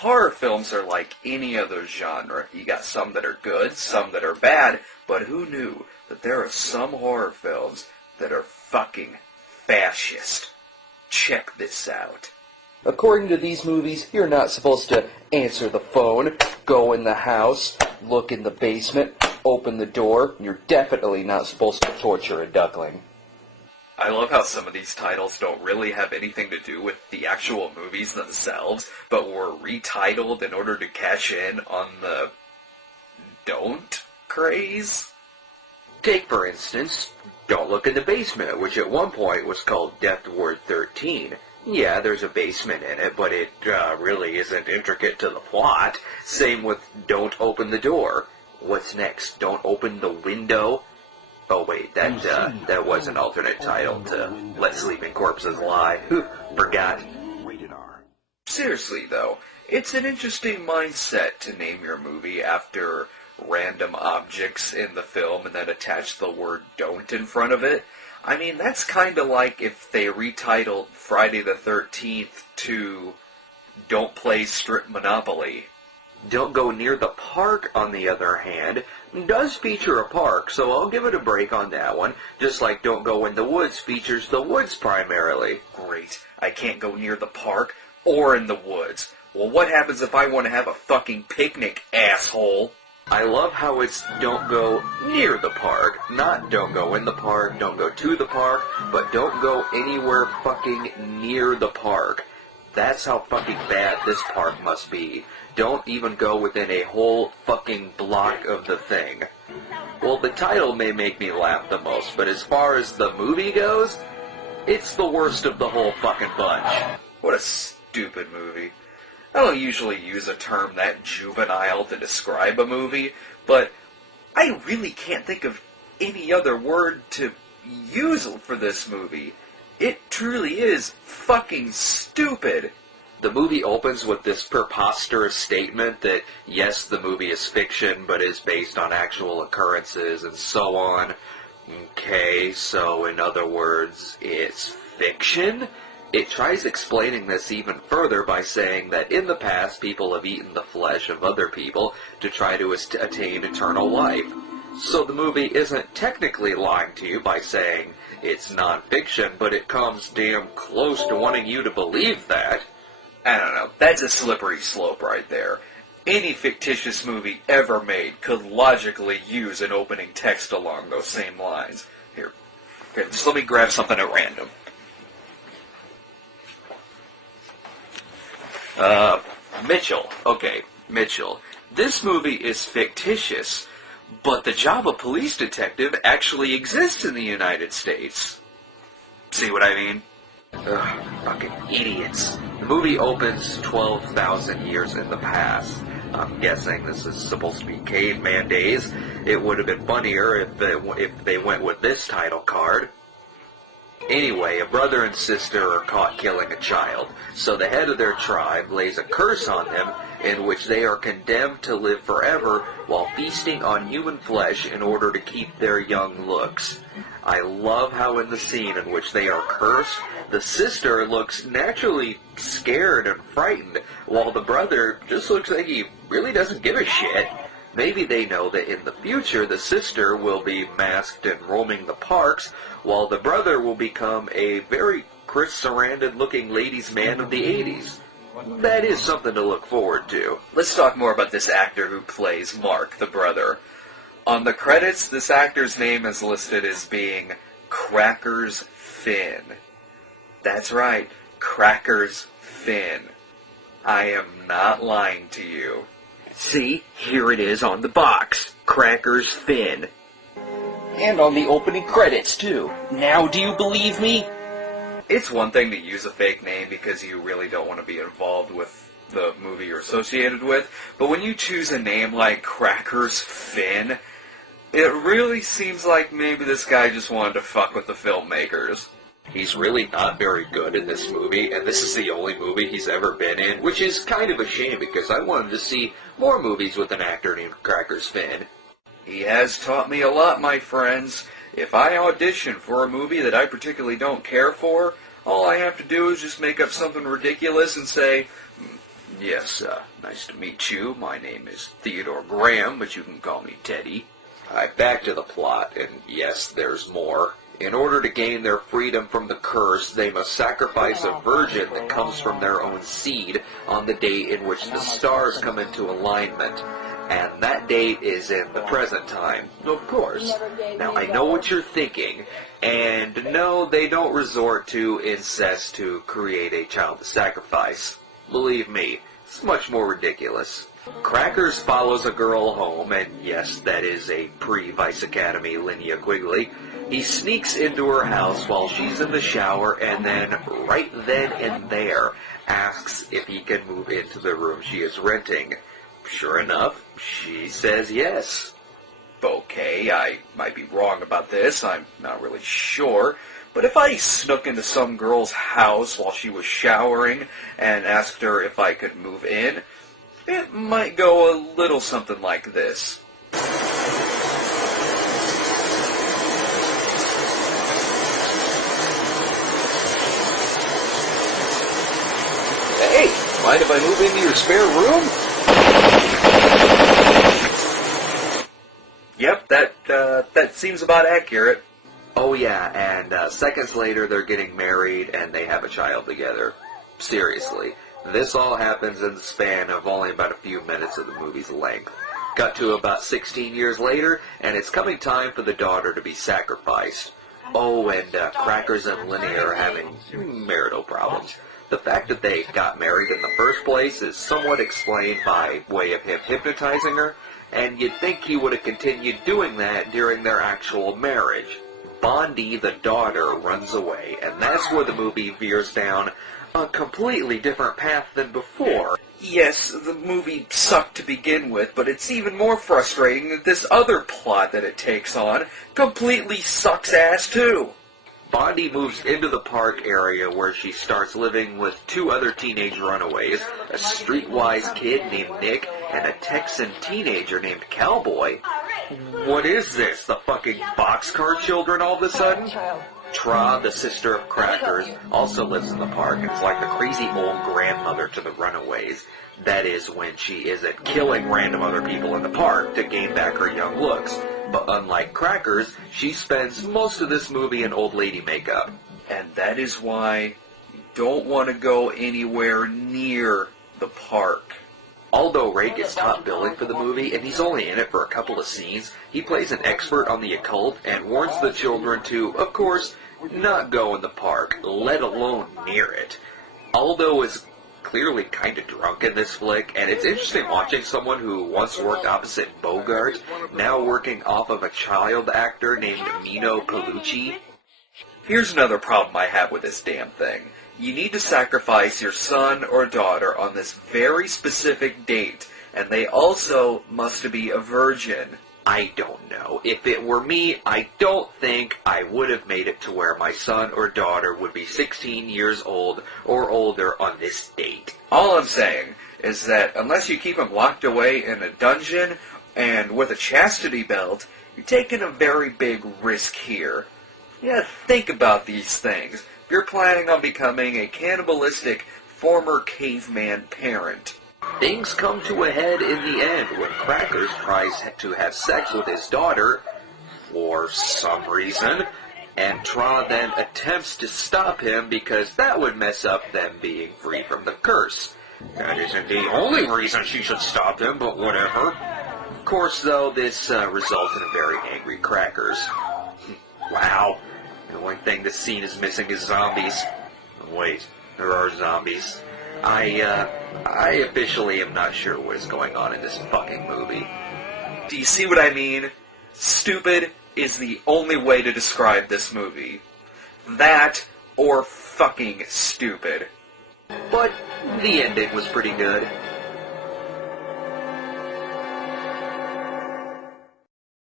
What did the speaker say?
Horror films are like any other genre. You got some that are good, some that are bad, but who knew that there are some horror films that are fucking fascist? Check this out. According to these movies, you're not supposed to answer the phone, go in the house, look in the basement, open the door. You're definitely not supposed to torture a duckling. I love how some of these titles don't really have anything to do with the actual movies themselves, but were retitled in order to cash in on the don't craze. Take, for instance, Don't Look in the Basement, which at one point was called Death Ward 13. Yeah, there's a basement in it, but it really isn't intricate to the plot. Same with Don't Open the Door. What's next? Don't Open the Window? Oh wait, that was an alternate title to Let Sleeping Corpses Lie. Forgot. Rated R. Seriously though, it's an interesting mindset to name your movie after random objects in the film and then attach the word don't in front of it. I mean, that's kind of like if they retitled Friday the 13th to Don't Play Strip Monopoly. Don't Go Near the Park, on the other hand, does feature a park, so I'll give it a break on that one, just like Don't Go in the Woods features the woods primarily. Great. I can't go near the park or in the woods. Well, what happens if I want to have a fucking picnic, asshole? I love how it's Don't Go Near the Park, not Don't Go in the Park, Don't Go to the Park, but Don't Go anywhere fucking near the park. That's how fucking bad this park must be. Don't even go within a whole fucking block of the thing. Well, the title may make me laugh the most, but as far as the movie goes, it's the worst of the whole fucking bunch. What a stupid movie. I don't usually use a term that juvenile to describe a movie, but I really can't think of any other word to use for this movie. It truly is fucking stupid. The movie opens with this preposterous statement that, yes, the movie is fiction, but is based on actual occurrences and so on. Okay, so in other words, it's fiction? It tries explaining this even further by saying that in the past people have eaten the flesh of other people to try to attain eternal life. So the movie isn't technically lying to you by saying it's non-fiction, but it comes damn close to wanting you to believe that. I don't know, that's a slippery slope right there. Any fictitious movie ever made could logically use an opening text along those same lines. Here, just let me grab something at random. Mitchell. Okay, Mitchell. This movie is fictitious, but the job of police detective actually exists in the United States. See what I mean? Ugh, fucking idiots. The movie opens 12,000 years in the past. I'm guessing this is supposed to be caveman days. It would have been funnier if they went with this title card. Anyway, a brother and sister are caught killing a child, so the head of their tribe lays a curse on them in which they are condemned to live forever while feasting on human flesh in order to keep their young looks. I love how in the scene in which they are cursed, the sister looks naturally scared and frightened, while the brother just looks like he really doesn't give a shit. Maybe they know that in the future the sister will be masked and roaming the parks, while the brother will become a very Chris Sarandon-looking ladies' man of the 80s. That is something to look forward to. Let's talk more about this actor who plays Mark, the brother. On the credits, this actor's name is listed as being Crackers Finn. That's right, Crackers Finn. I am not lying to you. See, here it is on the box. Crackers Finn. And on the opening credits, too. Now do you believe me? It's one thing to use a fake name because you really don't want to be involved with the movie you're associated with, but when you choose a name like Crackers Finn, it really seems like maybe this guy just wanted to fuck with the filmmakers. He's really not very good in this movie, and this is the only movie he's ever been in, which is kind of a shame because I wanted to see more movies with an actor named Crackers Finn. He has taught me a lot, my friends. If I audition for a movie that I particularly don't care for, all I have to do is just make up something ridiculous and say, Yes, nice to meet you. My name is Theodore Graham, but you can call me Teddy. Alright, back to the plot, and yes, there's more. In order to gain their freedom from the curse, they must sacrifice a virgin that comes from their own seed on the day in which the stars come into alignment. And that date is in the present time, of course. Now, I know what you're thinking, and no, they don't resort to incest to create a child to sacrifice. Believe me, it's much more ridiculous. Crackers follows a girl home, and yes, that is a pre-Vice Academy Linnea Quigley. He sneaks into her house while she's in the shower, and then, right then and there, asks if he can move into the room she is renting. Sure enough, she says yes. Okay, I might be wrong about this, I'm not really sure, but if I snuck into some girl's house while she was showering and asked her if I could move in, it might go a little something like this. Hey, mind if I move into your spare room? Yep, that seems about accurate. Oh yeah, and seconds later they're getting married and they have a child together. Seriously, this all happens in the span of only about a few minutes of the movie's length. Cut to about 16 years later, and it's coming time for the daughter to be sacrificed. Oh, and Crackers and Linnea are having marital problems. The fact that they got married in the first place is somewhat explained by way of him hypnotizing her, and you'd think he would have continued doing that during their actual marriage. Bondi, the daughter, runs away, and that's where the movie veers down a completely different path than before. Yes, the movie sucked to begin with, but it's even more frustrating that this other plot that it takes on completely sucks ass too. Bondi moves into the park area where she starts living with two other teenage runaways, a streetwise kid named Nick and a Texan teenager named Cowboy. What is this, the fucking boxcar children all of a sudden? Tra, the sister of Crackers, also lives in the park and is like the crazy old grandmother to the runaways. That is, when she isn't killing random other people in the park to gain back her young looks. But unlike Crackers, she spends most of this movie in old lady makeup. And that is why you don't want to go anywhere near the park. Aldo Ray gets top billing for the movie, and he's only in it for a couple of scenes. He plays an expert on the occult and warns the children to, of course, not go in the park, let alone near it. Aldo is clearly kind of drunk in this flick, and it's interesting watching someone who once worked opposite Bogart, now working off of a child actor named Mino Pellucci. Here's another problem I have with this damn thing. You need to sacrifice your son or daughter on this very specific date, and they also must be a virgin. I don't know. If it were me, I don't think I would have made it to where my son or daughter would be 16 years old or older on this date. All I'm saying is that unless you keep them locked away in a dungeon and with a chastity belt, you're taking a very big risk here. Yeah, think about these things. You're planning on becoming a cannibalistic former caveman parent. Things come to a head in the end when Crackers tries to have sex with his daughter, for some reason, and Tra then attempts to stop him because that would mess up them being free from the curse. That isn't the only reason she should stop him, but whatever. Of course, though, this results in a very angry Crackers. Wow. The only thing this scene is missing is zombies. Wait, there are zombies. I officially am not sure what is going on in this fucking movie. Do you see what I mean? Stupid is the only way to describe this movie. That or fucking stupid. But the ending was pretty good.